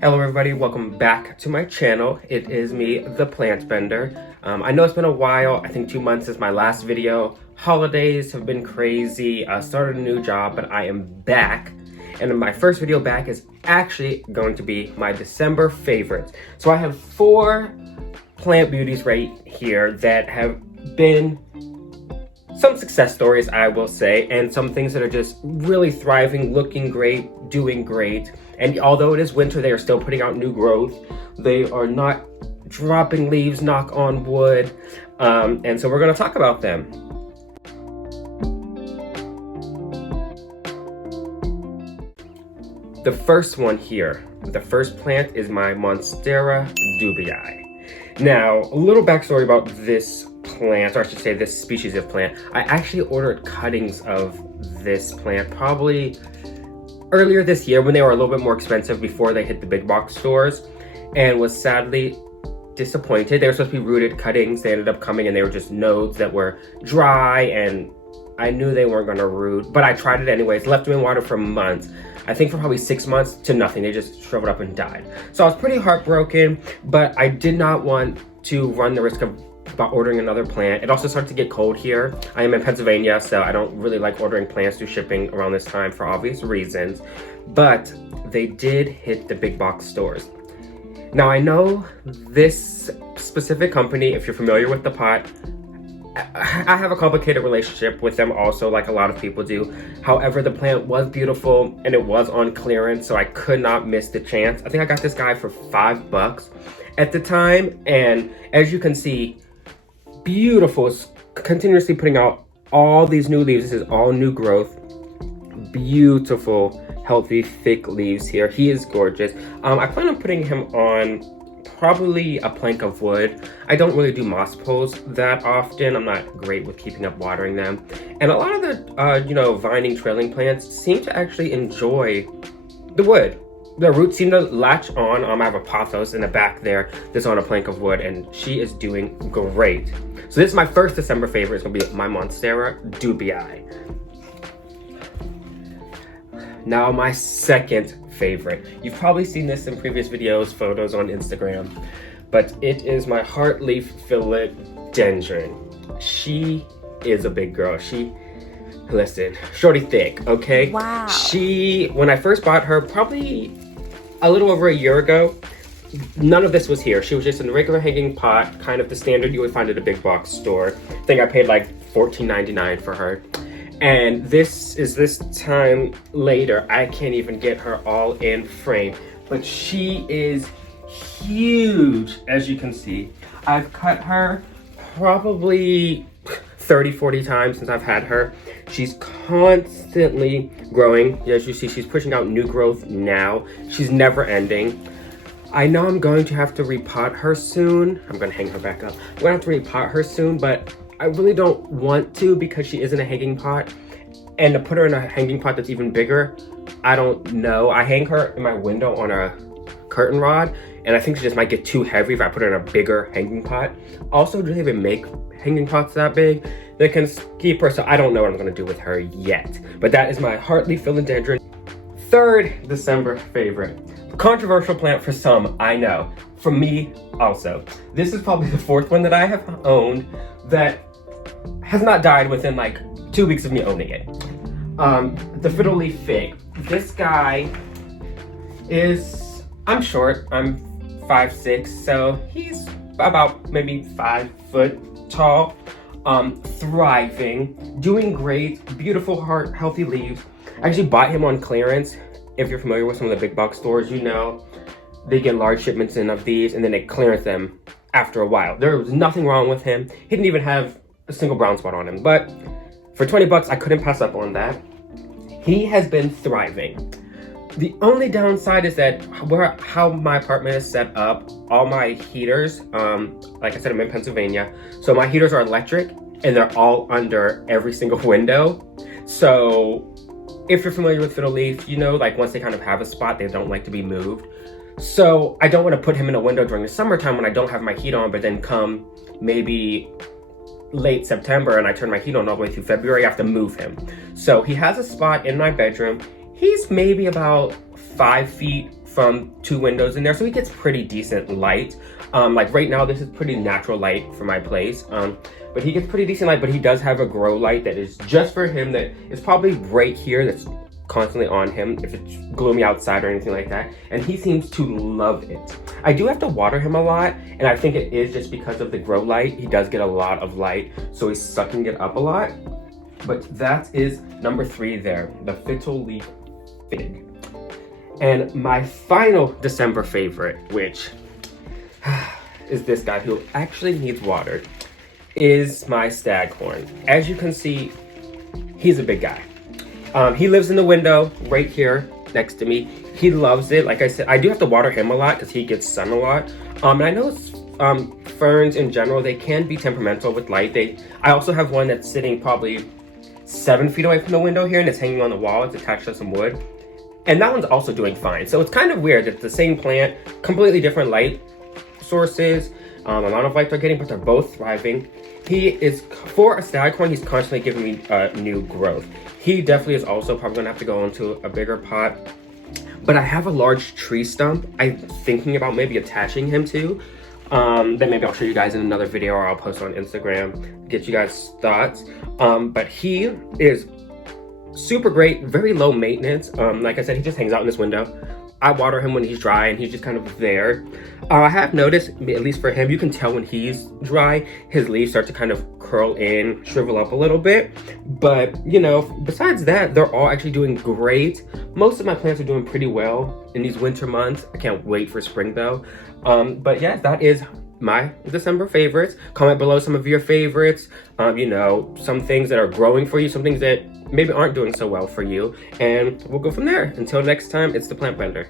Hello everybody, welcome back to my channel. It is me, the Plant Bender. I know it's been a while, I think 2 months since my last video. Holidays have been crazy, I started a new job, but I am back. And my first video back is actually going to be my December favorites. So I have 4 plant beauties right here that have been some success stories, I will say, and some things that are just really thriving, looking great, doing great. And although it is winter, they are still putting out new growth. They are not dropping leaves, knock on wood. And so we're gonna talk about them. The first one here, the first plant is my MONSTERA dubii. Now, a little backstory about this plant, or I should say this species of plant. I actually ordered cuttings of this plant probably earlier this year when they were a little bit more expensive before they hit the big box stores, and was sadly disappointed. They were supposed to be rooted cuttings. They ended up coming and they were just nodes that were dry, and I knew they weren't gonna root, but I tried it anyways, left them in water for months. I think for probably 6 months to nothing. They just shriveled up and died. So I was pretty heartbroken, but I did not want to run the risk of about ordering another plant. It also started to get cold here. I am in Pennsylvania, so I don't really like ordering plants through shipping around this time for obvious reasons, but they did hit the big box stores. Now I know this specific company, if you're familiar with the pot, I have a complicated relationship with them also, like a lot of people do. However, the plant was beautiful and it was on clearance, so I could not miss the chance. I think I got this guy for $5 at the time, and as you can see, beautiful, continuously putting out all these new leaves. This is all new growth, beautiful, healthy, thick leaves here. He is gorgeous. I plan on putting him on probably a plank of wood. I don't really do moss poles that often. I'm not great with keeping up watering them. And a lot of the, vining trailing plants seem to actually enjoy the wood. The roots seem to latch on. I have a pothos in the back there that's on a plank of wood, and she is doing great. So this is my first December favorite. It's gonna be my MONSTERA dubii. Now my second favorite. You've probably seen this in previous videos, photos on Instagram, but it is my heartleaf philodendron. She is a big girl. Listen, shorty thick, okay? Wow. When I first bought her, probably a little over a year ago, none of this was here. She was just in a regular hanging pot, kind of the standard you would find at a big box store. I think I paid like $14.99 for her. And this time later, I can't even get her all in frame, but she is huge, as you can see. I've cut her probably 30, 40 times since I've had her. She's constantly growing. As you see, she's pushing out new growth now. She's never ending. I know I'm going to have to repot her soon. I'm gonna hang her back up. I'm gonna have to repot her soon, but I really don't want to because she is in a hanging pot. And to put her in a hanging pot that's even bigger, I don't know. I hang her in my window on a curtain rod, and I think she just might get too heavy if I put her in a bigger hanging pot. Also, do they even make hanging pots that big that can keep her? So I don't know what I'm gonna do with her yet. But that is my heartleaf philodendron. Third December favorite. Controversial plant for some, I know. For me also. This is probably the 4th one that I have owned that has not died within like 2 weeks of me owning it. The fiddle fig. This guy is, I'm short, I'm 5'6", so he's about maybe 5 foot tall, thriving, doing great, beautiful, healthy leaves. I actually bought him on clearance. If you're familiar with some of the big box stores, you know they get large shipments in of these and then they clearance them after a while. There was nothing wrong with him. He didn't even have a single brown spot on him, but for 20 bucks, I couldn't pass up on that. He has been thriving. The only downside is that how my apartment is set up, all my heaters, like I said, I'm in Pennsylvania, so my heaters are electric and they're all under every single window. So if you're familiar with fiddle leaf, you know, like once they kind of have a spot, they don't like to be moved. So I don't want to put him in a window during the summertime when I don't have my heat on, but then come maybe late September and I turn my heat on all the way through February, I have to move him. So he has a spot in my bedroom. He's maybe about 5 feet from 2 windows in there, so he gets pretty decent light. Like right now, this is pretty natural light for my place. But he gets pretty decent light, but he does have a grow light that is just for him, that is probably right here, that's constantly on him if it's gloomy outside or anything like that, and he seems to love it. I do have to water him a lot, and I think it is just because of the grow light. He does get a lot of light, so he's sucking it up a lot. But that is number 3 there, the Fiddle Leaf Fig. And my final December favorite, which is this guy who actually needs watered, is my Staghorn. As you can see, he's a big guy. He lives in the window right here next to me. He loves it. Like I said, I do have to water him a lot because he gets sun a lot. And I know ferns in general, they can be temperamental with light. I also have one that's sitting probably 7 feet away from the window here, and it's hanging on the wall. It's attached to some wood. And that one's also doing fine. So it's kind of weird that it's the same plant, completely different light sources, amount of light they're getting, but they're both thriving. He is, for a Staghorn, he's constantly giving me new growth. He definitely is also probably gonna have to go into a bigger pot. But I have a large tree stump I'm thinking about maybe attaching him to. Then maybe I'll show you guys in another video, or I'll post on Instagram, get you guys thoughts. But he is super great, very low maintenance. Like I said, he just hangs out in this window. I water him when he's dry, and he's just kind of there. I have noticed, at least for him, you can tell when he's dry, his leaves start to kind of curl in, shrivel up a little bit. But, you know, besides that, they're all actually doing great. Most of my plants are doing pretty well in these winter months. I can't wait for spring, though. But yeah, that is my December favorites. Comment below some of your favorites. You know, some things that are growing for you, some things that maybe aren't doing so well for you, and we'll go from there. Until next time, it's the Plant Blender.